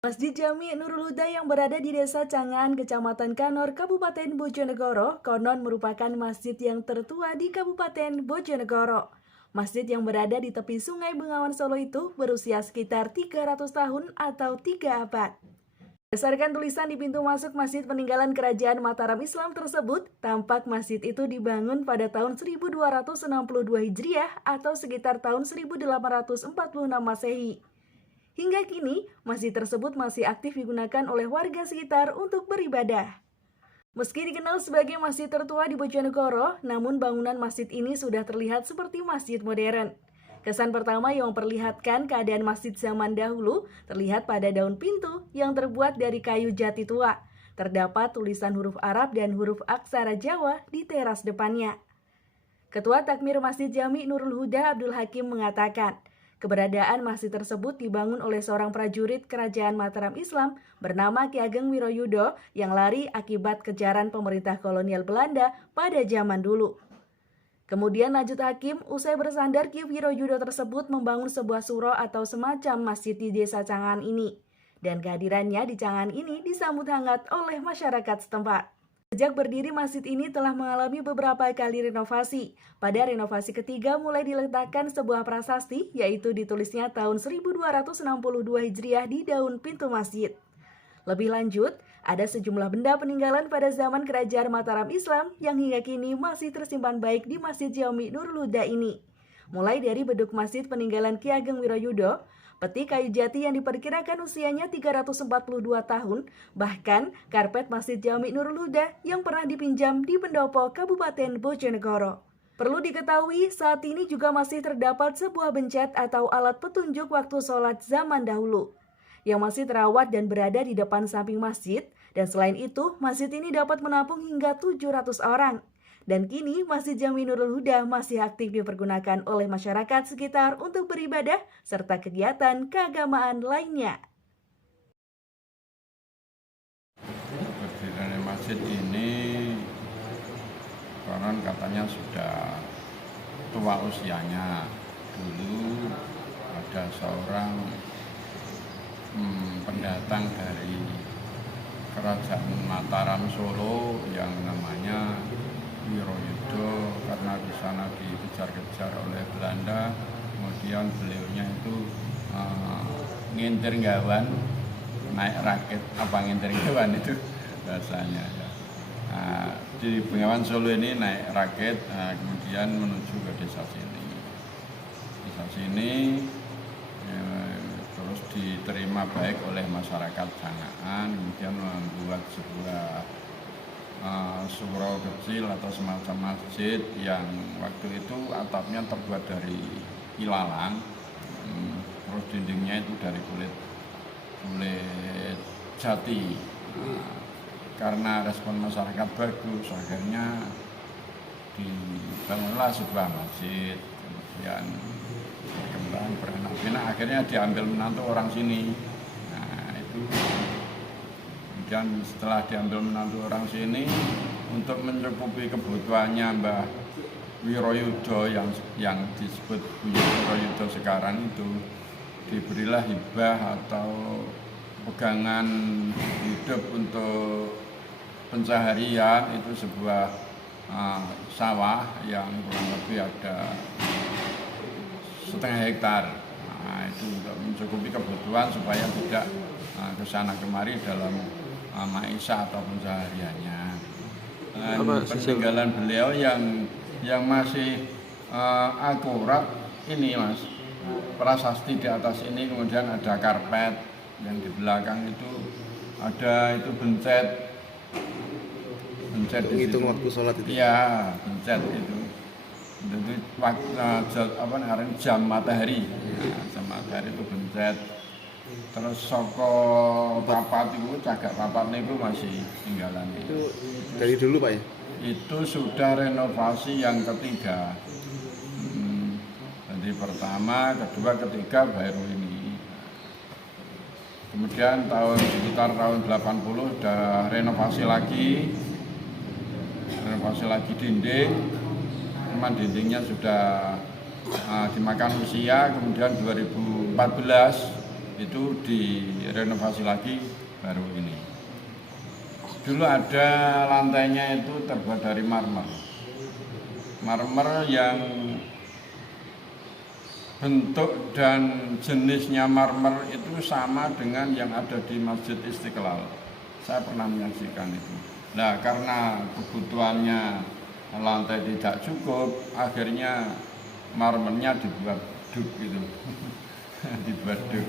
Masjid Jami Nurul Huda yang berada di Desa Cangan, Kecamatan Kanor, Kabupaten Bojonegoro, konon merupakan masjid yang tertua di Kabupaten Bojonegoro. Masjid yang berada di tepi Sungai Bengawan Solo itu berusia sekitar 300 tahun atau 3 abad. Berdasarkan tulisan di pintu masuk masjid peninggalan Kerajaan Mataram Islam tersebut, tampak masjid itu dibangun pada tahun 1262 Hijriah atau sekitar tahun 1846 Masehi. Hingga kini, masjid tersebut masih aktif digunakan oleh warga sekitar untuk beribadah. Meski dikenal sebagai masjid tertua di Bojonegoro, namun bangunan masjid ini sudah terlihat seperti masjid modern. Kesan pertama yang memperlihatkan keadaan masjid zaman dahulu terlihat pada daun pintu yang terbuat dari kayu jati tua. Terdapat tulisan huruf Arab dan huruf aksara Jawa di teras depannya. Ketua Takmir Masjid Jami Nurul Huda Abdul Hakim mengatakan, keberadaan masjid tersebut dibangun oleh seorang prajurit Kerajaan Mataram Islam bernama Ki Ageng Wiroyudo yang lari akibat kejaran pemerintah kolonial Belanda pada zaman dulu. Kemudian lanjut Hakim, usai bersandar Ki Wiroyudo tersebut membangun sebuah suro atau semacam masjid di Desa Cangan ini. Dan kehadirannya di Cangan ini disambut hangat oleh masyarakat setempat. Sejak berdiri, masjid ini telah mengalami beberapa kali renovasi. Pada renovasi ketiga mulai diletakkan sebuah prasasti, yaitu ditulisnya tahun 1262 Hijriah di daun pintu masjid. Lebih lanjut, ada sejumlah benda peninggalan pada zaman Kerajaan Mataram Islam yang hingga kini masih tersimpan baik di Masjid Jami Nurul Huda ini. Mulai dari beduk masjid peninggalan Ki Ageng Wiroyudo, peti kayu jati yang diperkirakan usianya 342 tahun, bahkan karpet Masjid Jami Nurul Huda yang pernah dipinjam di Pendopo, Kabupaten Bojonegoro. Perlu diketahui, saat ini juga masih terdapat sebuah bencet atau alat petunjuk waktu sholat zaman dahulu, yang masih terawat dan berada di depan samping masjid, dan selain itu, masjid ini dapat menampung hingga 700 orang. Dan kini, Masjid Jami Nurul Huda masih aktif dipergunakan oleh masyarakat sekitar untuk beribadah serta kegiatan keagamaan lainnya. Berdirinya masjid ini konon katanya sudah tua usianya. Dulu ada seorang pendatang dari Kerajaan Mataram Solo yang namanya Wiroyudo, karena di sana dikejar-kejar oleh Belanda. Kemudian beliaunya itu ngintir gawan, naik rakit, ngintir gawan itu bahasanya ya. Di Bengawan Solo ini naik rakit, kemudian menuju ke desa sini. Desa sini terus diterima baik oleh masyarakat Cangaan, kemudian membuat sebuah surau kecil atau semacam masjid yang waktu itu atapnya terbuat dari ilalang, terus dindingnya itu dari kulit jati. Karena respon masyarakat bagus, akhirnya dibangunlah sebuah masjid, kemudian berkembang beranak-pinak, akhirnya diambil menantu orang sini. Itu kemudian setelah diambil menantu orang sini, untuk mencukupi kebutuhannya Mbah Wiroyudo yang disebut Buya Wiroyudo sekarang itu, diberilah hibah atau pegangan hidup untuk pencaharian, itu sebuah sawah yang kurang lebih ada setengah hektar. Itu untuk mencukupi kebutuhan supaya tidak kesana kemari dalam maisha atau pencahariannya. Peninggalan beliau yang masih akurat ini Mas, prasasti di atas ini, kemudian ada karpet, yang di belakang itu ada itu bencet menghitung waktu sholat itu. Iya, bencet itu. Jadi jam matahari. Jam matahari itu bencet. Terus soko papat itu, cagak papat itu masih tinggalan. Itu dari dulu Pak ya? Itu sudah renovasi yang ketiga. Jadi pertama, kedua, ketiga baru ini. Kemudian sekitar tahun 80 udah renovasi lagi dinding, cuman dindingnya sudah dimakan usia. Kemudian 2014 itu direnovasi lagi baru ini. Dulu ada lantainya itu terbuat dari marmer yang bentuk dan jenisnya marmer itu sama dengan yang ada di Masjid Istiqlal. Saya pernah menyaksikan itu. Nah, karena kebutuhannya lantai tidak cukup, akhirnya marmernya dibuat duk gitu. Dibuat duk.